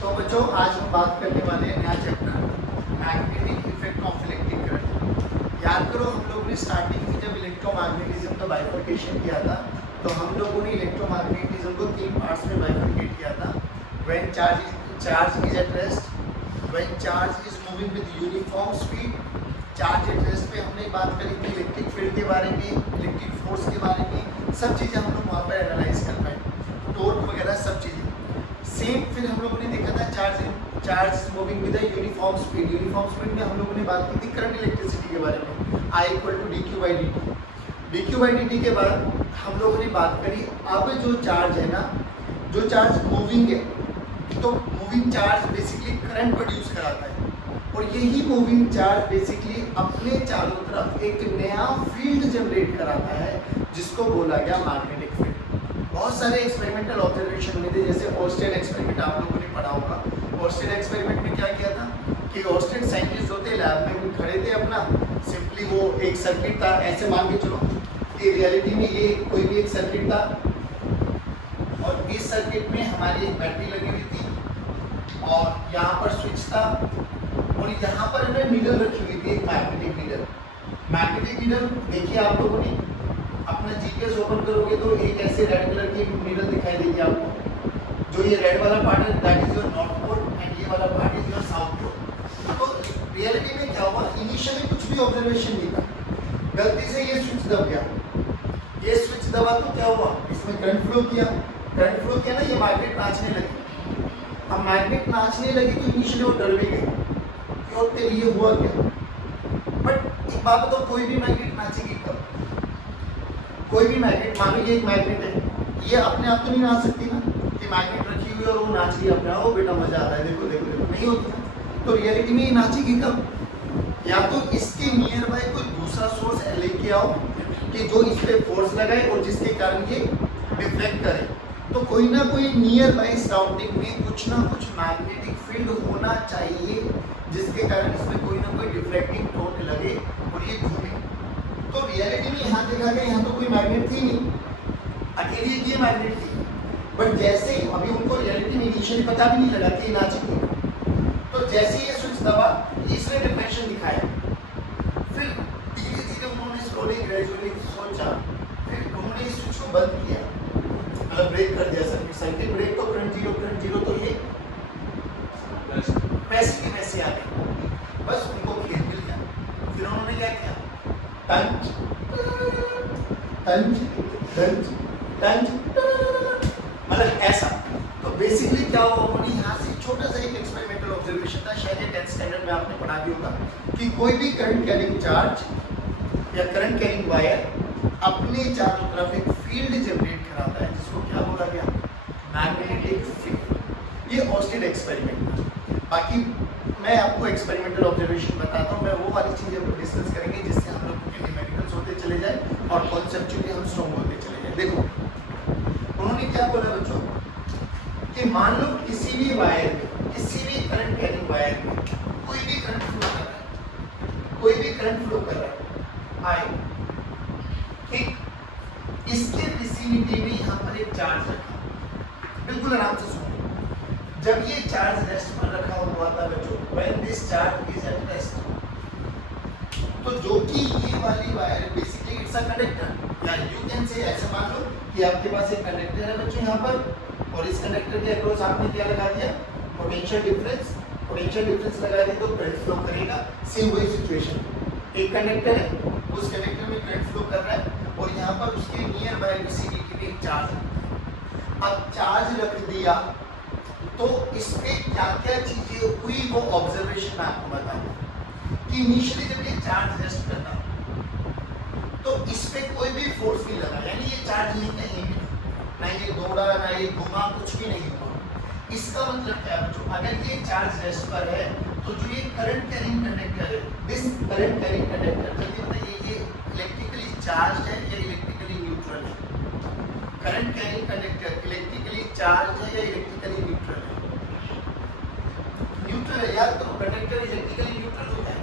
तो बच्चों आज हम बात करने वाले हैं नया chapter magnetic effect of electric current. याद करो हम लोगों ने स्टार्टिंग में जब इलेक्ट्रोमैग्नेटिज्म का बाइफरकेशन किया था तो हम लोगों ने इलेक्ट्रोमैग्नेटिज्म को 3 पार्ट्स में बाइफरकेट किया था। When charge is at rest, when charge is moving with uniform speed, charge at rest पे हमने बात करी थी इलेक्ट्रिक फील्ड के बारे में, इलेक्ट्रिक फोर्स के बारे में, सब चीज़ें हम लोग वहाँ पर एनालाइज कर पाए, टॉर्क वगैरह सब चीज़ें। सेम फिर हम लोगों ने देखा था charge moving with uniform speed. Uniform speed में हम लोगों ने बात की थी करंट इलेक्ट्रिसिटी के बारे में, I = dq/dt। dq/dt के बाद हम लोगों ने बात करी अब जो चार्ज है ना, जो चार्ज मूविंग है, तो moving charge basically current produce कराता है और यही मूविंग चार्ज बेसिकली अपने चारों तरफ एक नया फील्ड जनरेट कराता है जिसको बोला गया मैग्नेटिक फील्ड। बहुत सारे एक्सपेरिमेंटल ऑब्जर्वेशन हुए थे, जैसे ऑर्स्टेड एक्सपेरिमेंट आप लोगों ने पढ़ा होगा। ऑर्स्टेड एक्सपेरिमेंट में क्या किया था कि ऑर्स्टेड साइंटिस्ट होते लैब में खड़े थे, अपना सिंपली वो एक सर्किट था, ऐसे मान के चलो कि रियलिटी में ये कोई भी एक सर्किट था और इस सर्किट में हमारी एक बैटरी लगी हुई थी और यहाँ पर स्विच था और यहाँ पर हमें नीडल रखी हुई थी, एक मैग्नेटिक नीडल। मैग्नेटिक नीडल देखिए आप लोगों ने अपना जीपीएस ओपन करोगे तो एक ऐसे रेड कलर की नीडल दिखाई देगी आपको। जो ये रेड वाला पार्ट है that is your north pole and ये वाला part is your south pole. तो रियलिटी में क्या हुआ, इनिशियली कुछ भी ऑब्जर्वेशन नहीं था, गलती से ये स्विच दब गया। ये स्विच दबा तो क्या हुआ, इसमें करंट फ्लो किया ना, ये मैग्नेट नाचने लगी। अब मैग्नेट नाचने लगी तो इनिशियली वो डर भी गई और तेरे लिए हुआ क्या। बट एक बात बताओ, कोई भी मैग्नेट नाचेगी कब? कोई भी मैग्नेट, मान लो ये एक मैग्नेट है, ये अपने आप तो नहीं नाच सकती ना कि मैग्नेट रखी हुई और वो नाच रही है अपने आप, बेटा मजा आ रहा है देखो देखो देखो, नहीं होती ना। तो रियलिटी में ये नाचेगी कब? या तो इसके नियर बाय कोई दूसरा सोर्स लेके आओ कि जो इस पे फोर्स लगाए और जिसके कारण ये डिफ्लेक्ट करे। तो कोई ना कोई नियर बाय सराउंडिंग में कुछ ना कुछ मैग्नेटिक फील्ड होना चाहिए जिसके कारण इसमें कोई ना कोई डिफ्लेक्टिंग टोन लगे और ये घूमे। तो रियलिटी में यहाँ देखा गया, यहाँ तो कोई मैग्नेट थी नहीं, अकेली ये मैग्नेट थी। बट जैसे अभी उनको रियलिटी में इनिशियली पता भी नहीं लगा कि नाचेगी, तो जैसे ये स्विच दबा इसने डिफ्लेक्शन दिखाया, फिर धीरे धीरे उन्होंने स्लोली ग्रेजुअली सोचा, फिर उन्होंने इस स्विच को बंद किया, मतलब ब्रेक कर दिया सर्किट ब्रेक। तो करंट जीरो तो ये पैसे की पैसे आ गए, बस उनको खेल मिल गया। फिर उन्होंने क्या किया, टंच टंच टंच टंच, मतलब ऐसा। तो बेसिकली क्या हुआ, उन्होंने यहाँ से छोटा सा एक एक्सपेरिमेंटल ऑब्जर्वेशन था, शायद ये 10th स्टैंडर्ड में आपने पढ़ा भी होगा, कि कोई भी करंट कैरिंग चार्ज या करंट कैरिंग वायर अपने चारों तरफ एक फील्ड जनरेट कराता है जिसको क्या बोला गया, मैग्नेटिक फील्ड। ये ऑर्स्टेड एक्सपेरिमेंट था। बाकी मैं आपको एक्सपेरिमेंटल ऑब्जर्वेशन बताता हूँ, मैं वो वाली चीज़ें डिस्कस करेंगे जिससे हम लोग के न्यूमेरिकल्स होते चले जाए और कॉन्सेप्चुअली हम स्ट्रॉन्ग होते चले जाए। देखो उन्होंने क्या बोला बच्चों कि मान लो किसी भी वायर में, किसी भी करंट कैरिंग वायर में कोई भी करंट फ्लो कर रहा है, कोई भी करंट फ्लो कर रहा है, ठीक, इसके विसिनिटी में यहाँ पर एक चार्ज रखा, बिल्कुल आराम से सुनो। जब ये चार्ज रेस्ट पर रखा हुआ था बच्चों, when this charge is at rest, तो जो कि ये वाली वायर है बेसिकली इट्स अ कंडक्टर, या यू कैन से ऐसे मान लो कि आपके पास एक कंडक्टर है बच्चों यहाँ पर, और इस कंडक्टर के अक्रॉस आपने क्या लगा दिया, पोटेंशियल डिफरेंस लगा दिया तो करंट फ्लो करेगा। सेम वही सिचुएशन, एक कंडक्टर है, उस कंडक्टर में करंट फ्लो कर रहा है और यहाँ पर उसके नियर बाय विसिनिटी में एक चार्ज है। अब चार्ज रख दिया तो इसमें क्या क्या चीजें हुई वो ऑब्जर्वेशन मैं आपको बताऊंगा कि इनिशियली जब ये चार्ज रेस्ट करता तो इस पे कोई भी फोर्स नहीं लगा, यानी ये चार्ज नहीं कहीं भी, ना ये दौड़ा ना ये घुमा, कुछ भी नहीं हुआ। इसका मतलब क्या है बच्चों, अगर ये चार्ज रेस्ट पर है तो जो ये करंट कैरिंग कंडक्टर है, दिस करंट कैरिंग कंडक्टर, जल्दी बताइए ये इलेक्ट्रिकली चार्ज है या इलेक्ट्रिकली न्यूट्रल है? Current carrying conductor electrically charge है या इलेक्ट्रिकली न्यूट्रल है? न्यूट्रल है। याद करो कंडक्टर इलेक्ट्रिकली न्यूट्रल होता है,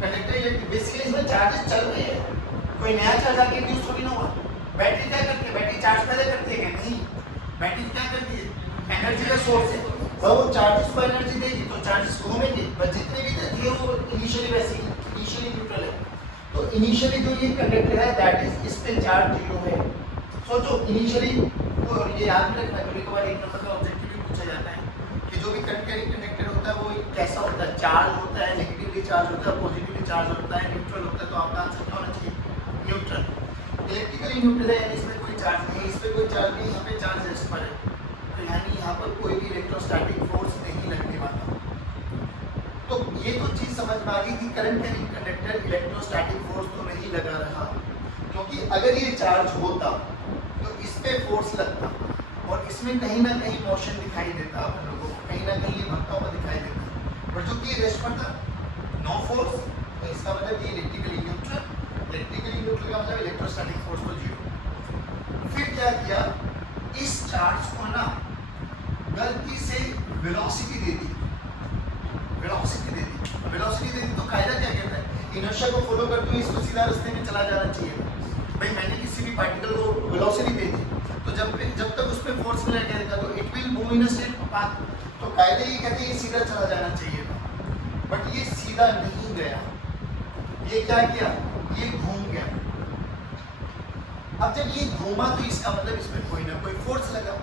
कंडक्टर बेसिकली इसमें चार्जेस चल रहे हैं, कोई नया चार्ज आके इंड्यूस थोड़ी ना हुआ। बैटरी क्या करती है, बैटरी चार्ज पहले करती है क्या? नहीं, बैटरी क्या करती है, एनर्जी का सोर्स है, वो चार्जेस को एनर्जी देगी तो चार्जेस घूमेंगे, बस जितने भी थे वो इनिशियली वैसे इनिशियली न्यूट्रल है। तो इनिशियली जो ये कंडक्टर है दैट इज इस पे चार्ज 0 है। सोचो इनिशियली, और ये याद में रखना कभी कभार एक नंबर का ऑब्जेक्टिव भी पूछा जाता है कि जो भी करंट कैरिंग कंडक्टर होता है वो कैसा होता है, चार्ज होता है, नेगेटिवली चार्ज होता है, पॉजिटिवली चार्ज होता है, न्यूट्रल होता है। तो आपका आंसर क्या होना चाहिए? न्यूट्रल। इलेक्ट्रिकली न्यूट्रल है यानी इसमें कोई चार्ज नहीं, इस पे कोई चार्ज नहीं, यहाँ पे चार्ज रेस्ट पर है, तो यानी यहाँ पर कोई भी इलेक्ट्रोस्टैटिक फोर्स नहीं लगने वाला। तो ये तो चीज समझ में आ गई कि current carrying conductor electrostatic force तो नहीं लगा रहा, क्योंकि अगर ये चार्ज होता तो इस पे फोर्स लगता और इसमें कहीं ना कहीं मोशन दिखाई देता, आप लोगों को कहीं ना कहीं ये भटका हुआ दिखाई देता, और जो कि रेस्ट पर था नो फोर्स, तो इसका मतलब ये इलेक्ट्रिकली न्यूट्रल। इलेक्ट्रिकली न्यूट्रल का मतलब इलेक्ट्रोस्टैटिक फोर्स तो 0। फिर क्या किया, इस चार्ज को ना गलती से वेलोसिटी दे दी, वेलोसिटी दे दी, वेलोसिटी दे दी तो कायदा क्या कहता है, इनर्शिया को फॉलो करते हुए इसको सीधा रास्ते में चला जाना चाहिए। भाई मैंने किसी भी पार्टिकल को वेलोसिटी दे दी तो जब तक उस पर फोर्स नहीं लगेगा तो it will move in a straight path, तो कायदे ये कहते हैं ये सीधा चला जाना चाहिए था, बट ये सीधा नहीं गया, ये क्या किया, ये घूम गया। अब जब ये घूमा तो इसका मतलब इसमें कोई ना कोई फोर्स लगा।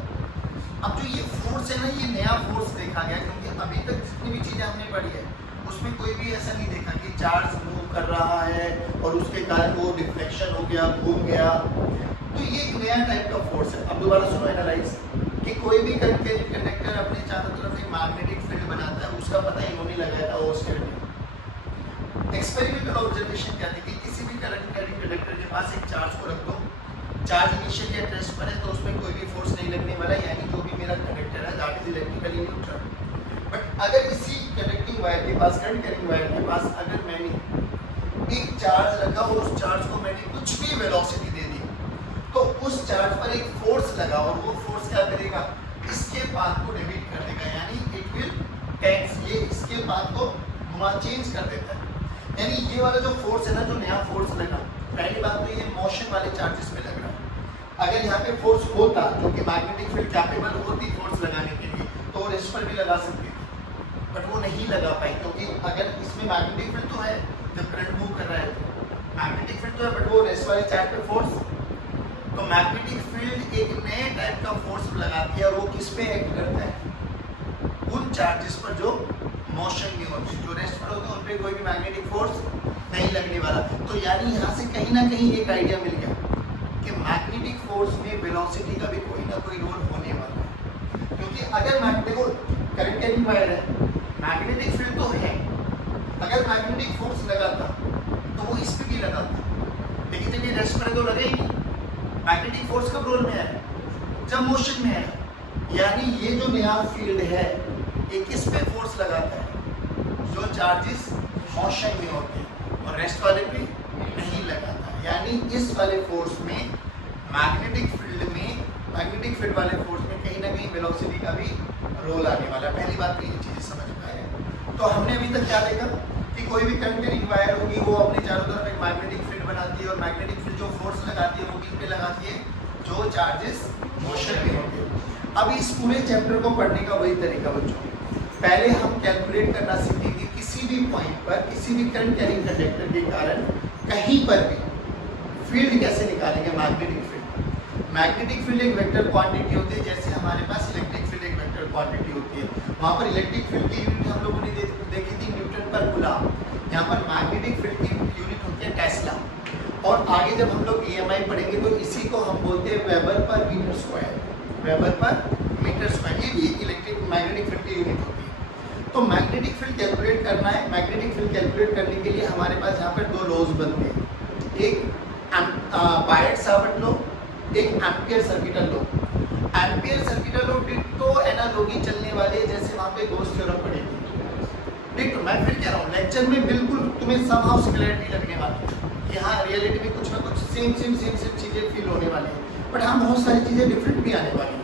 अब जो ये फोर्स है ना, ये नया फोर्स देखा गया, क्योंकि अभी तक जितनी भी चीजें हमने पढ़ी है उसमें कोई भी ऐसा नहीं देखा कि चार्ज मूव कर रहा है और उसके कारण वो डिफ्लेक्शन हो गया, घूम गया। तो ये एक नया टाइप का फोर्स है। अब दोबारा सुनो एनालाइज कि कोई भी करंट कैरिंग कंडक्टर अपने चारों तरफ एक मैग्नेटिक फील्ड बनाता है, उसका पता इन्होंने लगाया था उस फील्ड में। एक्सपेरिमेंटल ऑब्जर्वेशन कहते हैं कि किसी भी करंट कैरिंग कंडक्टर के पास एक चार्ज को रख दो, चार्ज इनिशियली एट रेस्ट पर है तो उसमें कोई भी फोर्स नहीं लगने वाला, यानी जो भी मेरा कंडक्टर है that is electrically neutral. But अगर इसी कंडक्टिंग वायर के पास, करंट कैरिंग वायर के पास अगर मैंने एक चार्ज रखा और उस चार्ज को मैंने कुछ भी वेलोसिटी दे दी तो उस चार्ज पर एक फोर्स लगा और वो फोर्स क्या करेगा, इसके पाथ को डेविएट कर देगा, यानी इट विल टेंस, ये इसके पाथ को घुमा चेंज कर देता है। यानी ये वाला जो फोर्स है ना, जो नया फोर्स लगा, पहली बात तो ये मोशन वाले चार्जेस पे लग रहा है। अगर यहाँ पे फोर्स होता जो कि मैग्नेटिक फील्ड कैपेबल होती फोर्स लगाने के लिए तो वो रेस्ट पर भी लगा सकती थी, बट वो नहीं लगा पाई, क्योंकि अगर इसमें मैग्नेटिक फील्ड तो है, जब करंट मूव कर रहा है मैग्नेटिक फील्ड तो है, बट वो रेस्ट वाले चार्ज पे फोर्स, तो मैग्नेटिक फील्ड एक नए टाइप का फोर्स लगाती है और वो किस पे एक्ट करता है, उन चार्जेस पर जो मोशन में होती है, जो रेस्ट पर होते हैं उन पे कोई भी मैग्नेटिक फोर्स नहीं लगने वाला। तो यानी यहाँ से कहीं ना कहीं एक आइडिया मिल गया कि मैग्नेटिक फोर्स में वेलोसिटी का भी कोई ना कोई रोल होने वाला है, क्योंकि अगर देखो करंट कैरिंग वायर है, मैग्नेटिक फील्ड तो है, अगर मैग्नेटिक फोर्स लगाता तो वो इस पे भी लगाता, लेकिन जब ये रेस्ट पर है तो लगेगी। मैग्नेटिक फोर्स कब रोल में है, जब मोशन में है, यानी ये जो नया फील्ड है ये किस पे फोर्स लगाता है, जो चार्जेस मोशन में होते हैं, और रेस्ट वाले पे नहीं लगाता। यानी इस वाले फोर्स में मैग्नेटिक फील्ड वाले फोर्स में कहीं ना कहीं वेलोसिटी का भी रोल आने वाला है। पहली बात तो ये चीज़ समझ में आए। तो हमने अभी तक क्या देखा कि कोई भी करंट कैरिंग वायर होगी वो अपने चारों तरफ एक मैग्नेटिक फील्ड बनाती है, और मैग्नेटिक फील्ड जो फोर्स लगाती है वो किन पे लगाती है, जो चार्जेस मोशन में होते हैं। अब इस पूरे चैप्टर को पढ़ने का वही तरीका बच्चों, पहले हम कैलकुलेट करना सीखेंगे किसी भी पॉइंट पर, किसी भी करंट कैरिंग कंडक्टर के कारण कहीं पर भी फील्ड कैसे निकालेंगे, मैग्नेटिक फील्ड। मैग्नेटिक फील्ड एक वेक्टर क्वांटिटी होती है, जैसे हमारे पास इलेक्ट्रिक फील्ड एक वेक्टर क्वांटिटी होती है। वहाँ पर इलेक्ट्रिक फील्ड की यूनिट हम लोगों ने देखी थी न्यूटन पर कूलम, यहाँ पर मैग्नेटिक फील्ड की यूनिट होती है टेस्ला। और आगे जब हम लोग EMI पढ़ेंगे तो इसी को हम बोलते हैं weber per metre square, weber per metre square, ये भी इलेक्ट्रिक मैग्नेटिक फील्ड की यूनिट होती है। तो मैग्नेटिक फील्ड कैलकुलेट करना है, मैग्नेटिक फील्ड कैलकुलेट करने के लिए हमारे पास यहाँ पर दो लॉज बनते हैं, एक बायट-सावर्त लॉ, एक ampere circuital law. Ampere circuital law ditto analogy चलने वाले, जैसे वहाँ पे गॉस थ्योरम पढ़ेगी डिट्टो। मैं फिर कह रहा हूँ लेक्चर में बिल्कुल तुम्हें समहाउ सिमिलरिटी लगने वाली है, यहाँ रियलिटी में कुछ ना कुछ सेम चीज़ें फील होने वाली है, बट हाँ बहुत सारी चीज़ें डिफरेंट भी आने वाली है।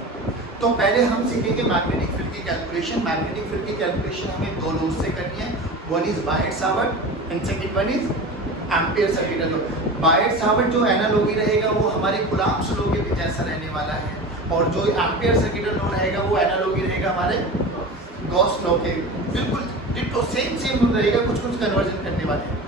तो पहले हम सीखेंगे मैग्नेटिक फील्ड की कैलकुलेशन। मैग्नेटिक फील्ड की कैलकुलेशन हमें दो लॉज से करनी है, one is Biot Savart and second one is ampere circuital law. Biot Savart जो एनालॉजी रहेगा वो हमारे कूलम्ब्स लॉ के भी जैसा रहने वाला है, और जो एम्पियर सर्किटल लॉ रहेगा वो एनालॉजी रहेगा हमारे गॉस लॉ के बिल्कुल डिट्टो सेम रहेगा, कुछ कन्वर्जन करने वाले हैं।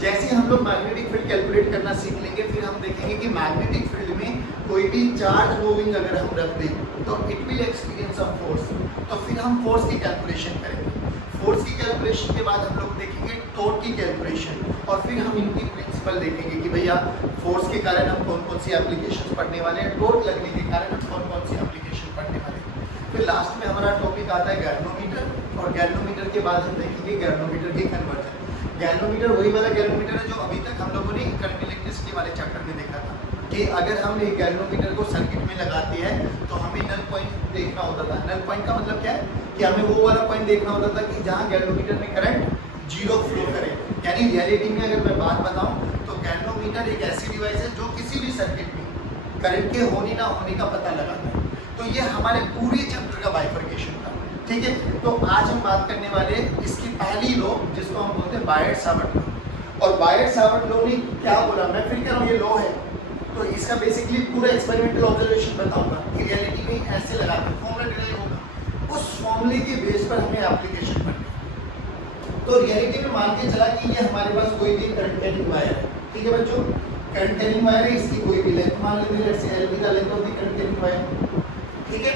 जैसे हम लोग मैग्नेटिक फील्ड कैलकुलेट करना सीख लेंगे, फिर हम देखेंगे कि मैग्नेटिक फील्ड में कोई भी चार्ज मूविंग अगर हम रख दें तो it will experience a force, तो फिर हम फोर्स की कैलकुलेशन करेंगे। फोर्स की कैलकुलेशन के बाद हम लोग देखेंगे टॉर्क की कैलकुलेशन, और फिर हम इनकी प्रिंसिपल देखेंगे कि भैया फोर्स के कारण हम कौन कौन सी एप्लीकेशन पढ़ने वाले हैं, टॉर्क लगने के कारण हम कौन कौन सी एप्लीकेशन पढ़ने वाले हैं। फिर लास्ट में हमारा टॉपिक आता है गैल्वेनोमीटर, और गैल्वेनोमीटर के बाद हम देखेंगे गैल्वेनोमीटर की कन्वर्जन। गैल्वेनोमीटर वही वाला गैल्वेनोमीटर है जो अभी तक हम लोगों ने करंट इलेक्ट्रिसिटी वाले चैप्टर में देखा था, कि अगर हम एक गैल्वेनोमीटर को सर्किट में लगाते हैं तो हमें नल पॉइंट देखना होता था। नल पॉइंट का मतलब क्या है कि हमें वो वाला पॉइंट देखना होता था कि जहाँ गैल्वेनोमीटर में करंट जीरो फ्लो करे। यानी रियलिटी में अगर मैं बात बताऊं तो गैल्वेनोमीटर एक ऐसी डिवाइस है जो किसी भी सर्किट में करंट के होने ना होने का पता लगाता है। तो ये हमारे पूरे चैप्टर का बाइफरकेशन था, ठीक है। तो आज हम बात करने वाले इसकी पहली लॉ, जिसको हम बोलते हैं बायट-सावर्ट लॉ। और बायट-सावर्ट लॉ ने क्या बोला, मैं फिर कह रहा हूँ ये लॉ है, तो इसका बेसिकली पूरा एक्सपेरिमेंटल ऑब्जर्वेशन बताऊंगा कि रियलिटी में ऐसे लगाते हैं, फॉर्मूला डिराइव होगा, उस फॉर्मूले के बेस पर हमें एप्लीकेशन करनी है। तो रियलिटी में मान के चला कि ये हमारे पास कोई भी करंट कैरिंग वायर है, ठीक है बच्चों, करंट कैरिंग वायर है, इसकी कोई भी लेंथ मान लेते हैं, जैसे एल बी का लेंथ होती है करंट कैरिंग वायर, ठीक है।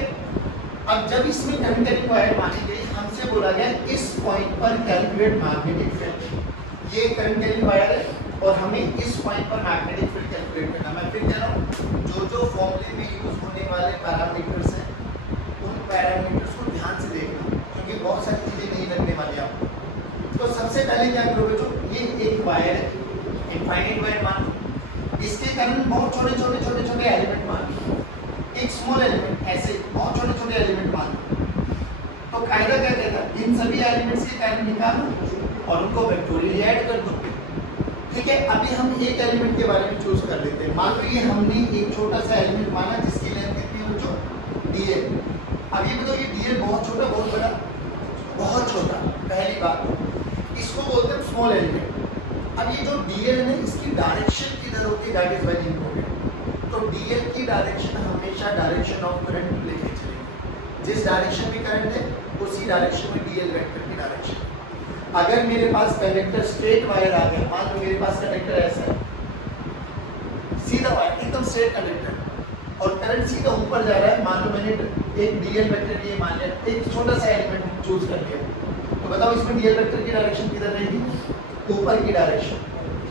अब जब इसमें करंट कैरिंग वायर मानी गई, हमसे बोला गया इस पॉइंट पर कैलकुलेट मैग्नेटिक फील्ड। ये करंट कैरिंग वायर है और हमें इस पॉइंट पर मैग्नेटिक फील्ड कैलकुलेट करना। मैं फिर कह रहा हूँ, जो फॉर्मूले में यूज होने वाले पैरामीटर्स हैं उन पैरामीटर्स को ध्यान से देखना, क्योंकि बहुत सारी चीजें नहीं लगने वाली आपको। तो सबसे पहले क्या करोगे, जो ये एक वायर है, इनफाइनाइट वायर मान, इसके कारण बहुत छोटे छोटे एलिमेंट मान, एक स्मॉल एलिमेंट, ऐसे बहुत छोटे छोटे एलिमेंट मान। तो कायदा क्या कहता है, इन सभी एलिमेंट्स के कारण निकालो और उनको वेक्टोरियली ऐड कर दो, ठीक है। अभी हम एक एलिमेंट के बारे में चूज कर लेते हैं। मान लीजिए हमने एक छोटा सा एलिमेंट माना जिसकी लेंथ कितनी है बच्चों, डीएल। अब ये बताओ, ये डीएल बहुत छोटा बहुत बड़ा, बहुत छोटा, पहली बात इसको बोलते हैं स्मॉल एलिमेंट। अब ये जो डीएल है इसकी डायरेक्शन किधर होती है, दैट इज वेरी इंपॉर्टेंट। तो डीएल की डायरेक्शन हमेशा डायरेक्शन ऑफ करंट लेके चलेगी, जिस डायरेक्शन में करंट है उसी डायरेक्शन में डीएल वेक्टर की डायरेक्शन। अगर मेरे पास कंडक्टर स्ट्रेट वायर आ गया, मान लो मेरे पास कंडक्टर ऐसा है, सीधा वायर एकदम स्ट्रेट कंडक्टर, और करंट सीधा ऊपर जा रहा है, मान लो मैंने एक डीएल वेक्टर लिए मान लिया, एक छोटा सा एलिमेंट चूज कर लिया, तो बताओ इसमें डीएल वेक्टर की डायरेक्शन किधर रहेगी, ऊपर की डायरेक्शन,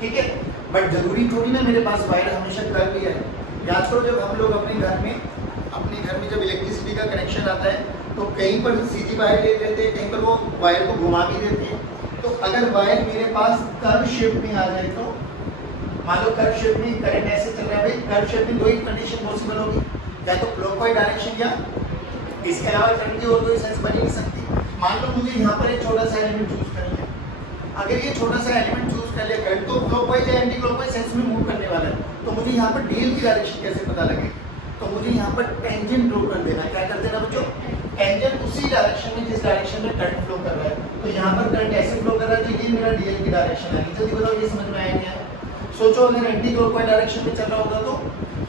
ठीक है। बट जरूरी थोड़ी ना मेरे पास वायर हमेशा कर लिया है। याद करो, जब हम लोग अपने घर में जब इलेक्ट्रिसिटी का कनेक्शन आता है तो कहीं पर सीधी वायर ले लेते हैं, कहीं पर वो वायर को घुमा भी देते हैं। तो अगर वायर मेरे पास कर्व शेप में आ जाए, तो मान लो कर्व शेप में करंट ऐसे चल रहा है, भाई कर्व शेप में दो ही कंडीशन पॉसिबल होगी, या तो क्लॉकवाइज डायरेक्शन, या इसके अलावा करंट की और कोई सेंस बन ही नहीं सकती। मान लो मुझे यहाँ पर एक छोटा सा एलिमेंट चूज कर लिया, अगर ये छोटा सा एलिमेंट चूज कर लिया, करंट तो क्लॉकवाइज या एंटी क्लॉकवाइज सेंस में मूव करने वाला है, तो मुझे यहाँ पर डीएल की डायरेक्शन कैसे पता लगेगी, तो मुझे यहाँ पर टेंजेंट ड्रॉ कर देना। क्या कर देना बच्चों, टेंजेंट उसी डायरेक्शन में जिस डायरेक्शन में करंट फ्लो कर रहा है। तो यहाँ पर करंट ऐसे फ्लो कर रहा है, तो ये मेरा डीएल की डायरेक्शन है। जल्दी बताओ, ये समझ में आया क्या है? सोचो, अगर एंटी क्लॉकवाइज डायरेक्शन में चल रहा होता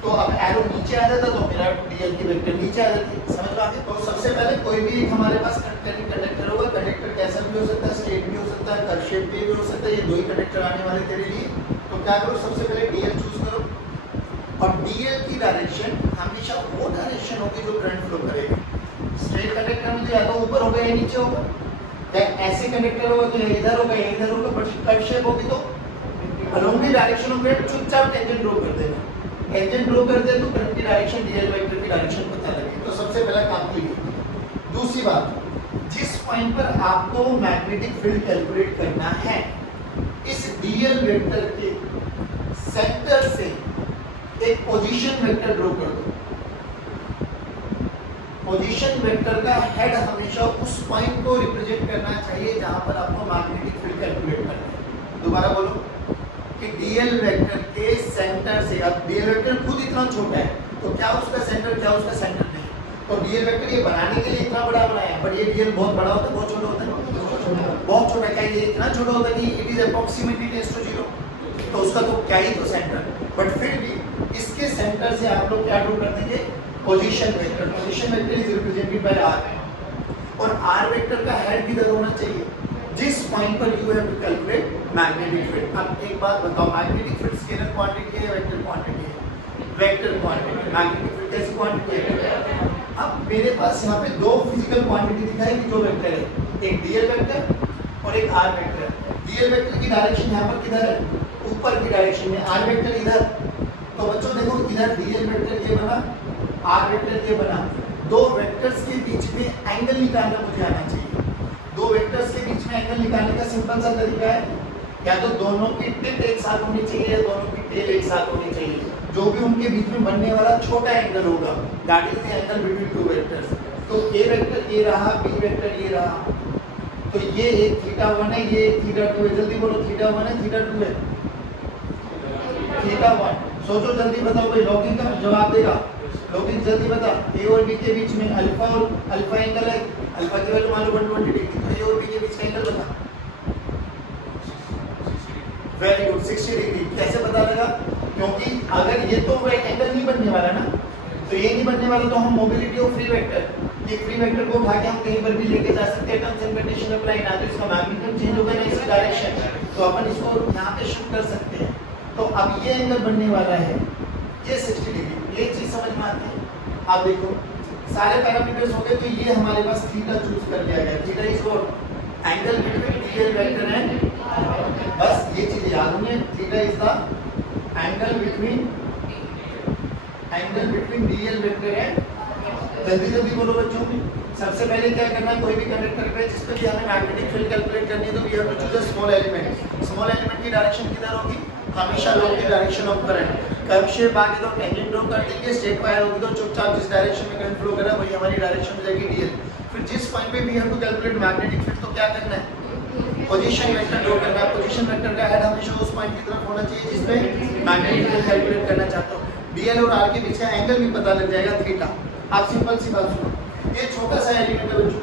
तो अब एरो नीचे आ जाता, तो मेरा डीएल की वेक्टर नीचे आ जाती, समझ में आ गया। तो सबसे पहले कोई भी एक हमारे पास कंडक्टर होगा, कंडक्टर कैसा भी हो सकता है, स्ट्रेट भी हो सकता है, कर्व शेप भी हो सकता है, ये दो ही कंडक्टर आने वाले तेरे लिए। तो क्या करो, सबसे पहले डीएल चूज करो, और डीएल की डायरेक्शन हमेशा वो डायरेक्शन होगी जो करंट फ्लो करेगा। स्ट्रेट कंडक्टर में तो या तो ऊपर होगा या नीचे होगा, या ऐसे कंडक्टर होगा तो इधर होगा या इधर होगा, बट कर्व शेप होगी तो along the direction of current चुपचाप टेंजेंट ड्रॉ कर देना। टेंजेंट ड्रॉ कर दे तो करंट की डायरेक्शन डीएल वेक्टर की डायरेक्शन पता लगे। तो सबसे पहला काम तो ये। दूसरी बात, जिस पॉइंट पर आपको मैग्नेटिक फील्ड कैलकुलेट करना है, इस डीएल वेक्टर के सेंटर से एक पोजीशन वेक्टर ड्रॉ कर दो। पोजीशन वेक्टर का हेड हमेशा उस पॉइंट को रिप्रेजेंट करना चाहिए जहां पर आपको मैग्नेटिक फील्ड कैलकुलेट करना है। दोबारा बोलो कि डीएल वेक्टर के सेंटर से, अब डीएल वेक्टर खुद इतना छोटा है तो क्या उसका सेंटर, क्या उसका सेंटर नहीं। तो डीएल वेक्टर ये बनाने के लिए इतना बड़ा बनाया है, बट ये डीएल बहुत बड़ा होता है, बहुत छोटा होता है, बहुत छोटा। क्या ये इतना छोटा होता है कि it is approximately tends to 0, तो उसका तो क्या ही तो सेंटर। बट फिर भी इसके सेंटर से आप लोग क्या ड्रॉ कर देंगे, position vector. Position vector is represented by R. और आर वेक्टर का हेड किधर होना चाहिए, जिस पॉइंट पर you have to calculate magnetic field. अब एक बात बताओ, मैग्नेटिक फील्ड स्केलर क्वांटिटी है या वेक्टर क्वांटिटी है? Vector quantity. मैग्नेटिक फील्ड कैसी क्वांटिटी है? अब मेरे पास यहाँ पे दो फिजिकल क्वांटिटी दिखाई दी, जो वेक्टर है, एक डीएल वेक्टर और एक आर वेक्टर। डीएल वेक्टर की डायरेक्शन यहाँ पर किधर है, ऊपर की डायरेक्शन में, आर वेक्टर इधर। तो बच्चों देखो, इधर डीएल वेक्टर ये बना, आर वेक्टर ये बना। दो वेक्टर्स के बीच में एंगल निकालना मुझे आना चाहिए। दो वेक्टर्स के बीच में एंगल निकालने का सिंपल सा तरीका है, या तो दोनों की टिप एक साथ होनी चाहिए या दोनों की टेल एक साथ होनी चाहिए। जो भी उनके बीच में बनने वाला छोटा एंगल होगा, that is the angle between two vectors. तो ए वेक्टर ये रहा, बी वेक्टर ये रहा, तो ये एक थीटा 1 है, ये एक थीटा 2 है। जल्दी बोलो, थीटा 1 है, थीटा 2 है? थीटा 1। सोचो जल्दी बताओ भाई, लॉगिंग का जवाब देगा। लॉगिंग जल्दी बता। ए और बी के बीच में अल्फा और अल्फा एंगल है, अल्फा की वैल्यू मान लो 120 डिग्री। तो ए और बी के बीच का एंगल बता। Very good, 60 degree. कैसे पता लगा? क्योंकि अगर ये तो एंगल नहीं बनने वाला ना, तो ये नहीं बनने वाला, तो हम मोबिलिटी ऑफ फ्री वेक्टर, ये फ्री वेक्टर को उठा के हम कहीं पर भी लेके जा सकते हैं। टर्म्स एंड कंडीशन अप्लाई ना, तो इसका मैग्नीट्यूड चेंज होगा ना इसकी डायरेक्शन, तो अपन इसको यहाँ पे शिफ्ट कर सकते हैं। तो अब ये एंगल बनने वाला है, ये 60 डिग्री। ये चीज समझ में आती है? आप देखो, सारे पैरामीटर्स हो गए, तो ये हमारे पास थीटा चूज कर लिया गया। Theta is what? Angle between DL vector and, बस ये चीज याद होनी है। Theta is the angle between DL vector and, जल्दी जल्दी बोलो बच्चों। सबसे पहले क्या करना है, कोई भी कंडक्टर पे जिस पे भी हमें मैग्नेटिक फील्ड कैलकुलेट करनी है, तो we have to choose a small element. Small element की डायरेक्शन किधर होगी? हमेशा लॉन्ग की direction of current. Curve shape आगे तो टेंजेंट ड्रॉ कर देंगे, स्ट्रेट वायर होगी तो चुपचाप जिस डायरेक्शन में करंट फ्लो कर रहा है वही हमारी डायरेक्शन हो जाएगी डीएल। फिर जिस पॉइंट पे we have to calculate magnetic field, तो क्या करना है, पोजीशन वेक्टर ड्रॉ करना है। पोजीशन वेक्टर का हेड हमेशा उस पॉइंट की तरफ होना चाहिए जिस पे मैग्नेटिक फील्ड कैलकुलेट करना चाहते हो। डीएल और आर के बीच का एंगल भी पता लग जाएगा, थीटा। आप सिंपल सी बात सुनो, ये छोटा सा एलिमेंट है बच्चों,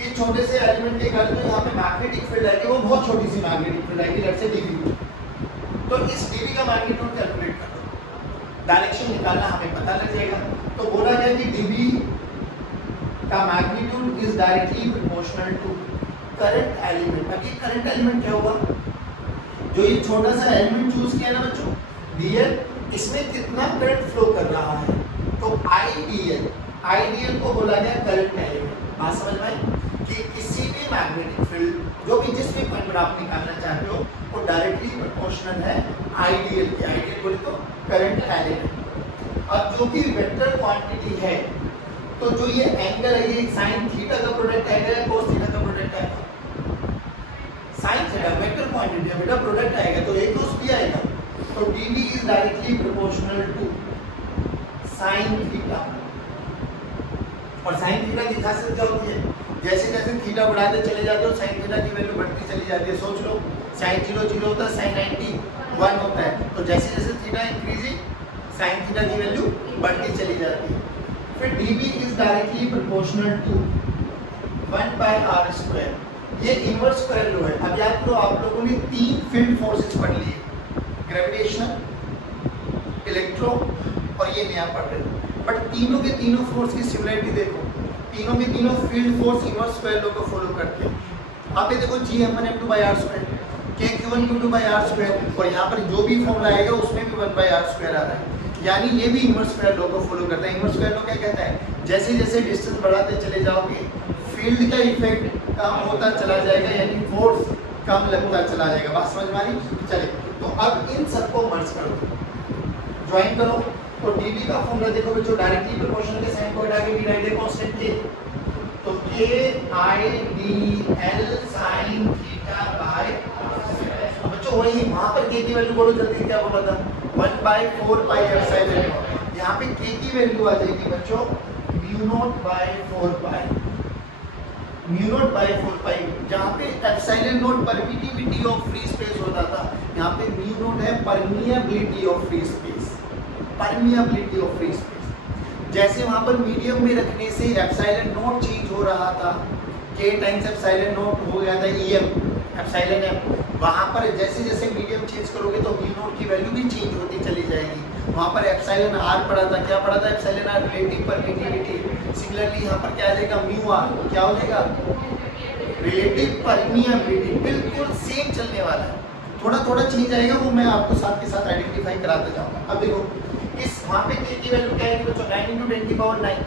इस छोटे से एलिमेंट के कारण जो यहाँ पे मैग्नेटिक फील्ड है वो बहुत छोटी सी मैग्नेटिक फील्ड है, लेट्स से डीवी। तो इस डीवी का मैग्नीट्यूड कैलकुलेट कर दो, डायरेक्शन निकालना हमें पता लग जाएगा। तो बोला गया कि डीवी का magnitude is directly proportional to current element. अब ये करंट एलिमेंट क्या होगा? जो ये छोटा सा एलिमेंट चूज किया ना बच्चों, डीएल, इसमें कितना करंट फ्लो कर रहा है, तो आईडीएल, आईडीएल को बोला गया करंट एलिमेंट। बात समझ में आई? कि किसी भी मैग्नेटिक फील्ड जो भी जिस भी पॉइंट पर आप निकालना चाहते हो वो डायरेक्टली प्रोपोर्शनल है आईडीएल की। आईडीएल बोले तो करंट एलिमेंट। अब जो कि वेक्टर क्वांटिटी है, तो जो ये एंगल है, ये साइन थीटा का प्रोडक्ट आएगा या कोस थीटा का प्रोडक्ट आएगा? साइन थीटा वेक्टर क्वांटिटी है बेटा, प्रोडक्ट आएगा तो एक कोस भी आएगा। तो DV is directly proportional to sine theta. और साइन थीटा की खासियत क्या होती है? जैसे जैसे थीटा बढ़ाते चले जाते हो साइन थीटा की वैल्यू बढ़ती चली जाती है। सोच लो, साइन 0 0 होता है, साइन 90 1 होता है, तो जैसे जैसे थीटा इंक्रीजिंग साइन थीटा की वैल्यू बढ़ती चली जाती है। फिर dv is directly proportional to 1/r²। ये इनवर्स स्क्वायर लो है। अब याद करो, आप लोगों ने 3 फील्ड फोर्सेस पढ़ लिए, ग्रेविटेशनल, इलेक्ट्रो और ये नया पढ़ रहे हो, बट तीनों के तीनों फोर्स की सिमिलरिटी देखो, तीनों के तीनों फील्ड फोर्स इनवर्स स्क्वायर लो को फॉलो करते हैं। आप ये देखो Gm1m2/r², Kq1q2/r², और यहाँ पर जो भी फॉर्मूला आएगा उसमें भी 1/r² आ रहा है, यानी ये भी इनवर्स स्क्वायर लॉ को फॉलो करता है। इनवर्स स्क्वायर लॉ क्या कहता है? जैसे जैसे डिस्टेंस बढ़ाते चले जाओगे फील्ड का इफेक्ट कम होता चला जाएगा, यानी फोर्स कम लगता चला जाएगा। बात समझ में आ रही? चले, तो अब इन सबको मर्ज करो, ज्वाइन करो। तो dv का फॉर्मूला देखो बच्चों, डायरेक्टली प्रोपोर्शनल के साइन को हटा के डी राइट है कांस्टेंट के, तो KIDL sin थीटा बाय, बच्चों वही वहां पर k की वैल्यू बोलो जल्दी, क्या बोला था? 1/4 पाई एप्सिलॉन। यहाँ पे k की वैल्यू आ जाएगी बच्चों μ0/4 पाई, μ0/4 पाई। जहाँ पे epsilon not permittivity of free space होता था, यहाँ पे μ0 है permeability of free space, permeability of free space. जैसे वहाँ पर मीडियम में रखने से एप्सिलॉन नॉट चेंज हो रहा था, k टाइम्स एप्सिलॉन नॉट हो गया था EM, एप्सिलॉन एम। वहाँ पर जैसे जैसे मीडियम चेंज करोगे तो म्यू नॉट की वैल्यू भी चेंज होती चली जाएगी। वहाँ पर एप्सिलॉन आर पढ़ा था, क्या पढ़ा था? Epsilon R relative permittivity. Similarly यहाँ पर क्या आ जाएगा? म्यू आर क्या हो जाएगा? Relative permeability. बिल्कुल सेम चलने वाला है, थोड़ा थोड़ा चेंज आएगा, वो मैं आपको साथ के साथ आइडेंटिफाई कराते जाऊँगा। अब देखो इस वहाँ पे के की वैल्यू क्या है बच्चों? 9 × 10 की पावर 9।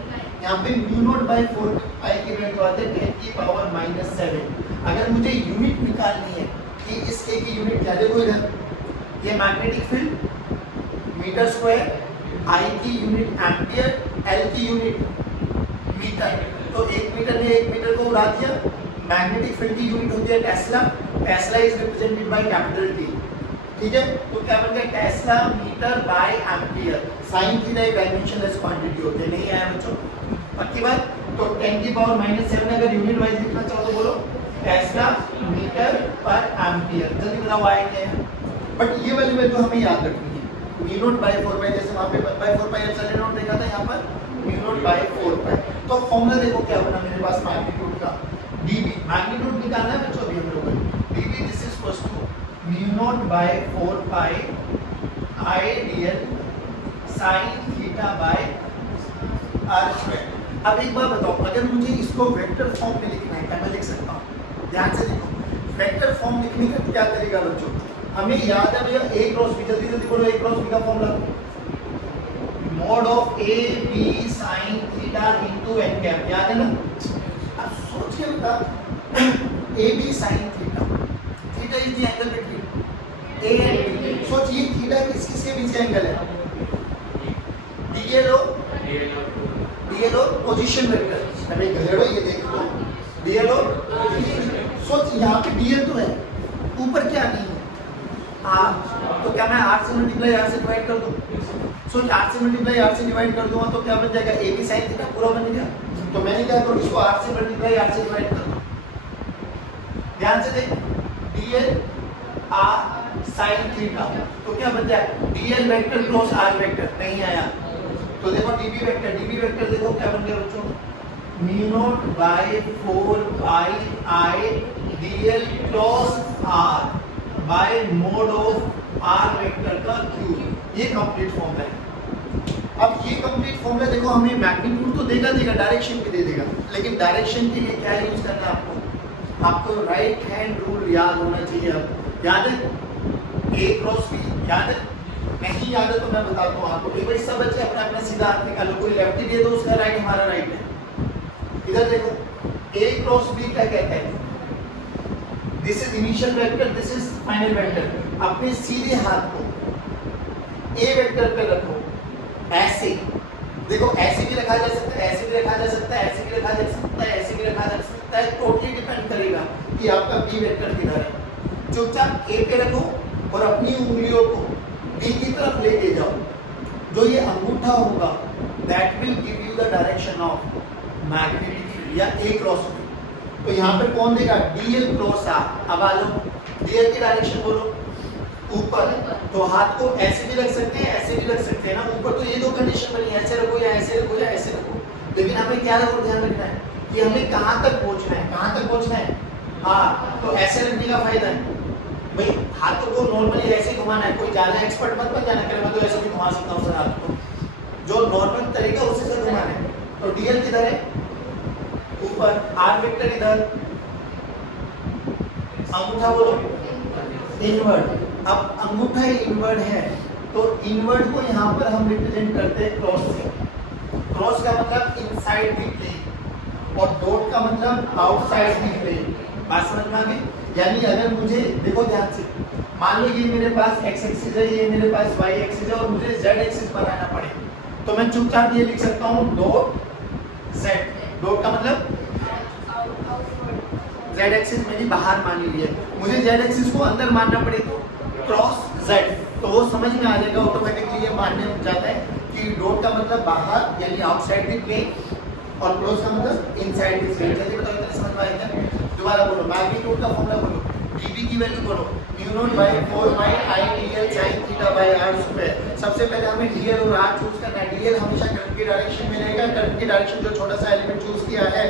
यहाँ पे म्यू नॉट बाय 4 पाई की वैल्यू आते हैं 10 की पावर -7। अगर मुझे यूनिट निकालनी है कि इस के की यूनिट क्या, देखो इधर ये मैग्नेटिक फील्ड मीटर स्क्वायर, आई की यूनिट एम्पियर, एल की यूनिट मीटर। तो 1 मीटर ने 1 मीटर को उड़ा दिया। मैग्नेटिक फील्ड की यूनिट होती है tesla. Tesla is represented by capital T, ठीक है? तो क्या बन गया? Tesla metre by ampere. Sine theta एक डायमेंशनलेस क्वांटिटी होती है, नहीं आया बच्चों? पक्की बात? तो 10 की पावर -7 अगर यूनिट वाइज लिखना चाहो तो बोलो टेस्ला मीटर पर एम्पियर। जल्दी बताओ आएंगे, बट ये वाली वैल्यू हमें याद रखनी है। म्यू नॉट बाय 4 पाई, जैसे वहां पे 1/4 पाई एप्सिलॉन नॉट देखा था, यहाँ पर म्यू नॉट बाय 4 पाई। तो फॉर्मूला देखो क्या बना मेरे पास मैग्नीट्यूड का, dv। मैग्नीट्यूड निकालना है बच्चों अभी हम लोगों को। dv this is equals to mu naught by 4 pi I dl sin theta by r square. अब एक बात बताओ, अगर मुझे इसको वेक्टर फॉर्म में लिखना है क्या मैं लिख सकता हूँ? ध्यान से देखो, वेक्टर फॉर्म लिखने का क्या तरीका बच्चों? हमें याद है भैया a क्रॉस b, जल्दी जल्दी बोलो a क्रॉस b का formula mod of a b sin theta into n cap, याद है ना? अब सोचिए बेटा a b sin theta, theta is the angle between a and b। सोचिए थीटा किसके बीच का एंगल है? dl और पोजीशन वेक्टर। अरे गधेड़ो ये देख लो, dl और सोच यहाँ पे dl तो है, ऊपर क्या नहीं है? r। तो क्या मैं r से मल्टीप्लाई r से डिवाइड कर दूं? सोच r से मल्टीप्लाई r से डिवाइड कर दूंगा तो क्या बन जाएगा? a b sin थीटा पूरा बन गया। तो मैंने क्या करूं, इसको r से मल्टीप्लाई r से डिवाइड कर दूं। ध्यान से देख, dl r sin थीटा तो क्या बन जाएगा? dl vector cross r vector, नहीं आया तो देखो dv वेक्टर देखो क्या बन गया बच्चों? Mu naught by 4 pi I dl cross r by mod of r vector का क्यूब। ये कंप्लीट फॉर्मूला है। अब ये कंप्लीट फॉर्मूला देखो हमें मैग्नीट्यूड तो देगा, डायरेक्शन भी दे देगा, लेकिन डायरेक्शन के लिए क्या यूज करना है आपको? आपको राइट हैंड रूल याद होना चाहिए। अब याद है a क्रॉस b, याद है? नहीं याद है तो मैं बताता हूँ आपको। एक बार सब बच्चे अपना अपना सीधा हाथ निकालो, कोई लेफ्टी दिए तो उसका राइट हमारा राइट है। इधर देखो a क्रॉस b क्या कहते हैं? This is initial vector, this is final vector. अपने सीधे हाथ को a वेक्टर पे रखो, ऐसे देखो, ऐसे भी रखा जा सकता है, ऐसे भी रखा जा सकता है, ऐसे भी रखा जा सकता है, ऐसे भी रखा जा सकता है। टोटली डिपेंड करेगा कि आपका b वेक्टर किधर है। चुपचाप a पे रखो और अपनी उंगलियों को b की तरफ लेके जाओ। जो ये अंगूठा होगा that will give you the direction of magnetic field या a क्रॉस b। तो यहाँ पे कौन देगा? dl cross r। अब आ जाओ, dl की डायरेक्शन बोलो ऊपर। तो हाथ को ऐसे भी रख सकते हैं, ऐसे भी रख सकते हैं ना ऊपर। तो ये दो कंडीशन बनी, ऐसे रखो या ऐसे रखो या ऐसे रखो। लेकिन हमें क्या ध्यान रखना है कि हमें कहाँ तक पहुँचना है, कहाँ तक पहुँचना है? हाँ, तो ऐसे रखने का फायदा है भाई, हाथों को नॉर्मली ऐसे घुमाना है। कोई ज्यादा एक्सपर्ट मत बन जाना करे, मैं तो ऐसे भी घुमा सकता हूँ सर हाथ को, जो नॉर्मल तरीका उसी से घुमाना है। तो dl किधर है? ऊपर, r वेक्टर इधर, अंगूठा बोलो इनवर्ड। अब अंगूठा इनवर्ड है तो इनवर्ड को यहाँ पर हम रिप्रेजेंट करते हैं क्रॉस से। क्रॉस का मतलब इनसाइड द प्लेन और डॉट का मतलब आउटसाइड द प्लेन। बात समझ में आ गई? यानी अगर मुझे देखो ध्यान से, मान लो ये मेरे पास x एक्सिस है, ये मेरे पास y एक्सिस है और मुझे z एक्सिस बनाना पड़े तो मैं चुपचाप ये लिख सकता हूँ डॉट z। डॉट का मतलब z एक्सिस मेरी बाहर मानी हुई है, मुझे z एक्सिस को अंदर मानना पड़े तो क्रॉस z। तो वो समझ में आ जाएगा ऑटोमेटिकली, ये मानने जाता है कि डॉट का मतलब बाहर यानी आउटसाइड द प्लेन और क्लोज का मतलब इनसाइड द प्लेन। जल्दी बताओ इतना समझ में आएगा? दोबारा बोलो, मैग्नीट्यूड का फॉर्मूला बोलो, dv की वैल्यू बोलो mu naught by 4 pi I dl sin theta by r square. सबसे पहले हमें dl और r चूज करना है। dl हमेशा करंट की डायरेक्शन में रहेगा, करंट की डायरेक्शन जो छोटा सा एलिमेंट चूज किया है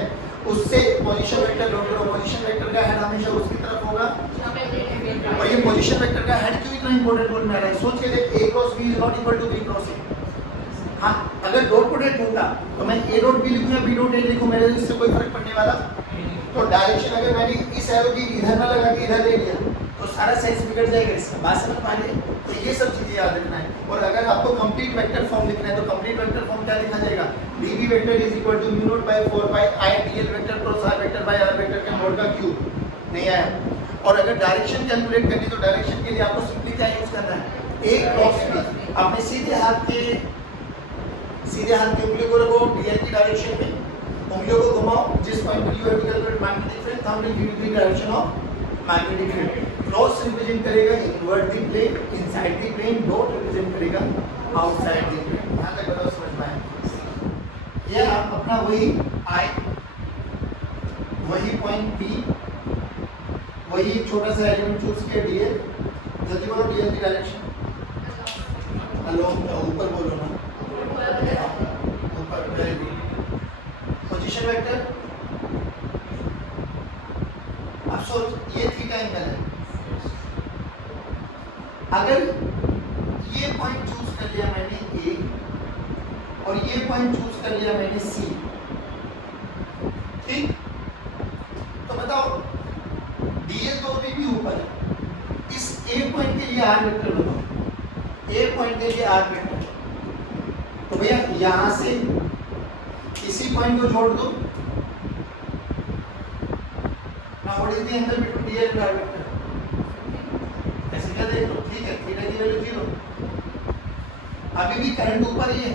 उससे पोजीशन वेक्टर लोड करो, पोजीशन वेक्टर का हेड हमेशा उसकी तरफ होगा पोजीशन वेक्टर का हेड क्यों इतना इंपॉर्टेंट रोल में आ रहा है? सोच के देख, a cross b is not equal to b cross a। हाँ, अगर डॉट प्रोडक्ट होता तो मैं a डॉट b लिखूं या b डॉट a लिखूं, मेरे इससे कोई फर्क पड़ने वाला। तो डायरेक्शन अगर मैंने इस एरो की इधर ना लगा के इधर ले लिया तो सारा साइज बिगड़ जाएगा इसका। बात समझ पा रहे हैं? तो ये सब चीजें याद रखना है। और अगर आपको कंप्लीट वेक्टर फॉर्म लिखना है तो कंप्लीट वेक्टर फॉर्म क्या लिखा जाएगा? dv vector is equal to mu naught by 4 pi i dl vector cross r vector by r vector के मोड का क्यूब। नहीं आया? और अगर डायरेक्शन कैलकुलेट करनी तो डायरेक्शन के लिए आपको सिंपली क्या यूज करना है? a cross b। अपने सीधे हाथ के उंगलियों को रखो dl की डायरेक्शन में, उंगलियों को घुमाओ, जिस पॉइंट पर you have to calculate magnetic field, हम will give you the direction of magnetic field. Cross represent करेगा invert the plane, inside the plane, dot represent करेगा आउटसाइड द प्लेन। यहां तक बताओ, समझ में आया? ये आप अपना वही i, वही पॉइंट p, वही एक छोटा सा एलिमेंट चूज किया dl। जल्दी बोलो dl की डायरेक्शन। हेलो, ऊपर बोलो ना, ऊपर। Very good. पोजीशन वेक्टर, अब सोच ये थीटा एंगल है। अगर ये पॉइंट चूज कर लिया मैंने A और ये पॉइंट चूज कर लिया मैंने C, ठीक? तो बताओ dl तो अभी भी ऊपर है, इस A पॉइंट के लिए r वेक्टर बताओ। A पॉइंट के लिए r वेक्टर, तो भैया यहां से इसी पॉइंट को जोड़ दो। Now what is the angle between dl and r vector? ऐसे क्या देख लो, ठीक है, थीटा की वैल्यू 0। अभी भी करंट ऊपर ही है,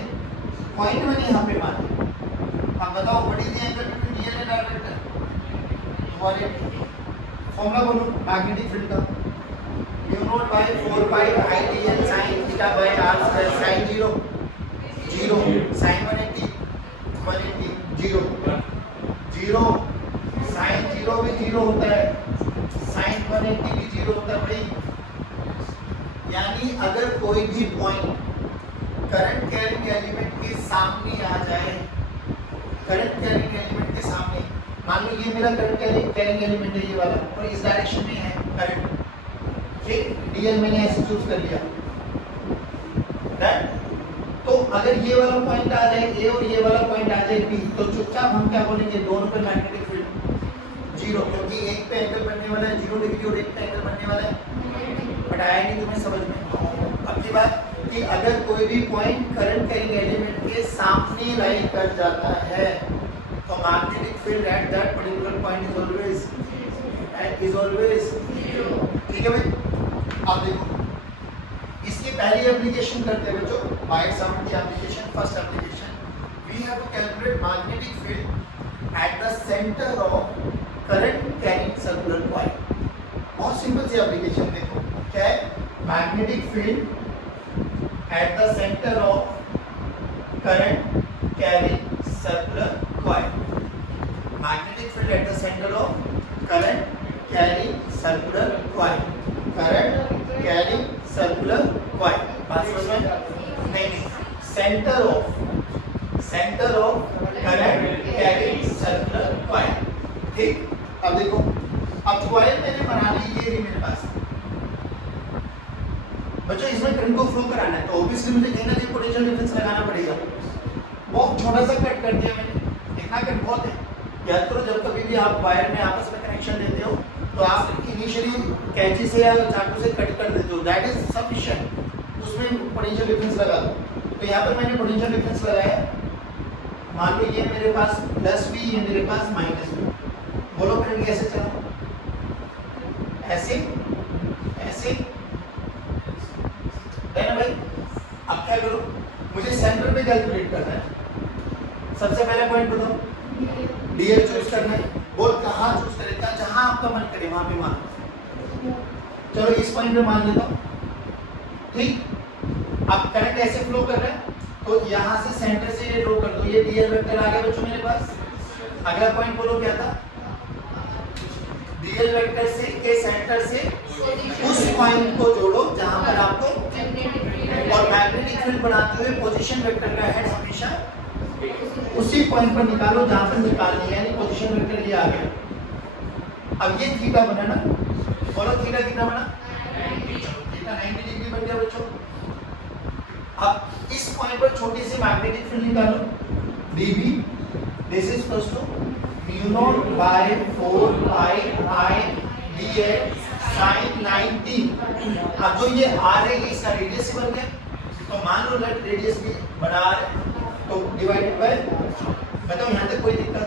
पॉइंट मैंने यहाँ पे माना। अब बताओ what is the angle between dl and r vector? 180। Formula बोलो मैग्नेटिक फील्ड का, mu naught by 4 pi i dl sin theta by r square. sin 0 0, sin 180 0 0, sin 0 भी 0 होता है, sin 180 भी 0 होता है भाई। यानी अगर कोई भी पॉइंट करंट कैरिंग एलिमेंट के सामने आ जाए, करंट कैरिंग एलिमेंट के सामने, मान लो ये मेरा करंट कैरिंग एलिमेंट है ये वाला, और इस डायरेक्शन में है करंट, ठीक? डीएल मैंने ऐसे चूज कर लिया, राइट? तो अगर ये वाला पॉइंट आ जाए ए और ये वाला पॉइंट आ जाए बी, तो चुपचाप हम क्या बोलेंगे? दोनों पे मैग्नेटिक फील्ड 0, क्योंकि एक पे एंगल बनने वाला है 0 डिग्री और एक पे एंगल बनने वाला है। बट आया नहीं तुम्हें समझ में? अब की बात कि अगर कोई भी पॉइंट करंट कैरिंग एलिमेंट के सामने लाई कर जाता है तो magnetic field at that particular point is always 0। ठीक है भाई? अब देखो इसकी पहली एप्लीकेशन करते हैं बच्चों, वायर साउंड की application. First application, we have to calculate magnetic field at the centre of current carrying circular coil. बहुत सिंपल सी एप्लीकेशन, देखो क्या है? Magnetic field at the centre of current carrying circular coil. Magnetic field at the centre of current carrying circular coil. Current carrying circular coil. बात समझ में? नहीं, centre of current carrying circular coil. ठीक? अब देखो, अब कॉइल मैंने बना ली, ये भी मेरे पास बच्चों, इसमें करंट को फ्लो कराना है तो ऑब्वियसली मुझे कहीं ना कहीं पोटेंशियल डिफरेंस लगाना पड़ेगा। बहुत छोटा सा कट कर दिया मैंने, इतना कट बहुत है। याद करो जब कभी भी आप वायर में आपस में कनेक्शन देते हो तो आप इनिशियली कैंची से या चाकू से कट कर देते हो, दैट इज सफिशिएंट, उसमें पोटेंशियल डिफरेंस लगा दो। तो यहाँ पर मैंने पोटेंशियल डिफरेंस लगाया, मान लो ये मेरे पास प्लस v, ये मेरे पास माइनस v। बोलो करंट कैसे चला? ऐसे ऐसे, है ना भाई? अब क्या करो, मुझे सेंटर पे कैलकुलेट करना है। सबसे पहला पॉइंट बताओ, डीएल चूज करना है। बोल कहाँ चूज करेगा? जहां आपका मन करे वहां पे मान। चलो इस पॉइंट पे मान लेता हूं, ठीक? अब करंट ऐसे फ्लो कर रहा है तो यहां से सेंटर से ये ड्रॉ कर दो, ये डीएल वेक्टर आ गया बच्चों मेरे पास। अगला पॉइंट बोलो क्या था? डीएल वेक्टर से के सेंटर से उस पॉइंट को जोड़ो जहां पर आपको, और मैग्नेटिक फील्ड बनाते हुए पोजीशन वेक्टर का हेड हमेशा उसी पॉइंट पर निकालो जहां पर निकालनी है, यानी पोजीशन वेक्टर ये आ गया। अब ये थीटा बना ना, बोलो थीटा कितना बना? थीटा 90 डिग्री बन गया बच्चों। अब इस पॉइंट पर छोटी सी मैग्नेटिक फील्ड निकालो dB, this is equals to mu naught by 4 pi I dx sin 90। अब जो ये r है ये इसका रेडियस बन गया, तो मान लो लेट रेडियस भी बना रहे तो डिवाइडेड बाय, बताओ यहाँ तक कोई दिक्कत?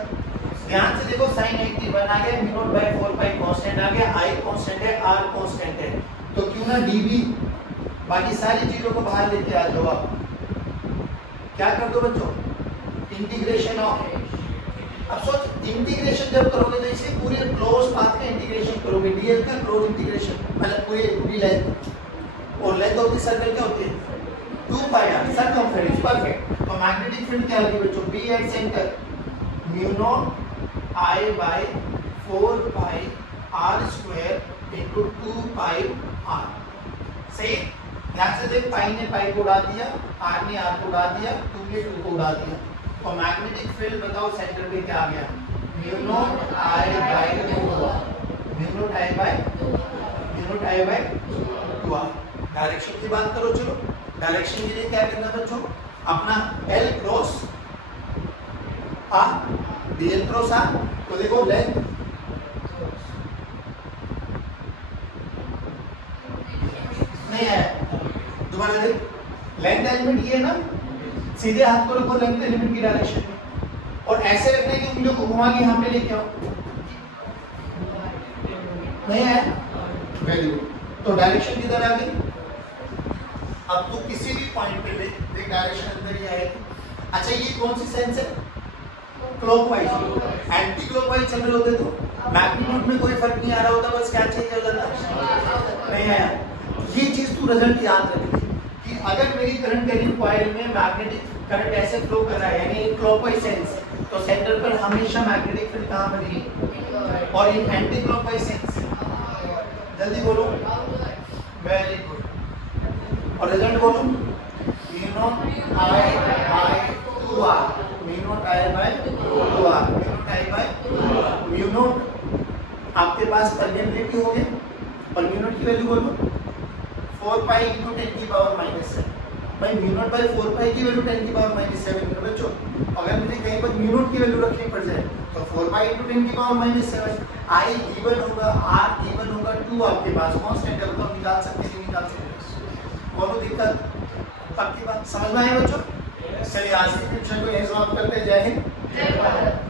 ध्यान से देखो sin 90 बन आ गया, mu naught by 4 pi constant आ गया, I कांस्टेंट है, r कांस्टेंट है, तो क्यों ना dB, बाकी सारी चीजों को बाहर लेके आ जाओ। आप क्या कर दो बच्चों, इंटीग्रेशन ऑफ, अब सोच इंटीग्रेशन जब करोगे तो इसे पूरे क्लोज पाथ का इंटीग्रेशन करोगे, डीएल का क्लोज इंटीग्रेशन, मतलब पूरी लेंथ, और लेंथ ऑफ द सर्कल क्या होती है 2 पाई r सर्कमफेरेंस, परफेक्ट। तो मैग्नेटिक फील्ड क्या होगी बच्चों, B at centre mu naught I by 4 pi r square into 2 pi r, सही। ध्यान से देख, पाई ने पाई को उड़ा दिया, r ने r को उड़ा दिया, 2 ने 2 को उड़ा दिया, तो मैग्नेटिक फील्ड बताओ सेंटर पे क्या आ गया, mu naught I by 2r, mu naught I by 2r। Direction की बात करो, चलो डायरेक्शन के लिए क्या करना बच्चों, अपना L cross r, dl cross r, तो देखो लेंथ नहीं है, दोबारा देख, लेंथ एलिमेंट ये है ना, सीधे हाथ को रखो लेंथ एलिमेंट की डायरेक्शन में, और ऐसे रखने की उंगलियों को घुमा के यहाँ पे लेके आओ, नहीं है, वेरी गुड। तो डायरेक्शन किधर आ गई, अब तू किसी भी पॉइंट पे ले, देख डायरेक्शन अंदर ही आएगी। अच्छा ये कौन सी सेंस है, क्लॉकवाइज, एंटी क्लॉकवाइज चल रहे होते तो मैग्नीट्यूड में कोई फर्क नहीं आ रहा होता, बस क्या चेंज हो जाता, नहीं आया। ये चीज तू रिजल्ट याद रखी कि अगर मेरी करंट कैरिंग कॉइल में मैग्नेटिक करंट ऐसे फ्लो कर रहा है, यानी क्लॉकवाइज सेंस, तो सेंटर पर हमेशा मैग्नेटिक फील्ड कहां बनेगी, और इन एंटी क्लॉकवाइज सेंस, जल्दी बोलो, वेरी गुड, और रिजल्ट बोलो, mu naught I by 2r, mu naught I by 2r, mu naught I by 2r, mu naught आपके पास परमेबिलिटी हो गया, और म्यू नॉट की वैल्यू बोलो 4 पाई इनटू 10 की पावर -7, भाई म्यू नॉट बाय 4 पाई की वैल्यू 10 की पावर -7 है बच्चों। अगर मुझे कहीं पर म्यू नॉट की वैल्यू रखनी पड़ जाए तो 4 पाई इनटू 10 की पावर -7, I गिवन होगा, R गिवन होगा, 2 आपके पास कांस्टेंट है, मतलब निकाल सकते नहीं निकाल सकते, कोनो दिक्कत, पक्की बात समझ में आई बच्चों। चलिए आज की ट्यूशन को यहीं समाप्त करते हैं, जय हिंद जय भारत।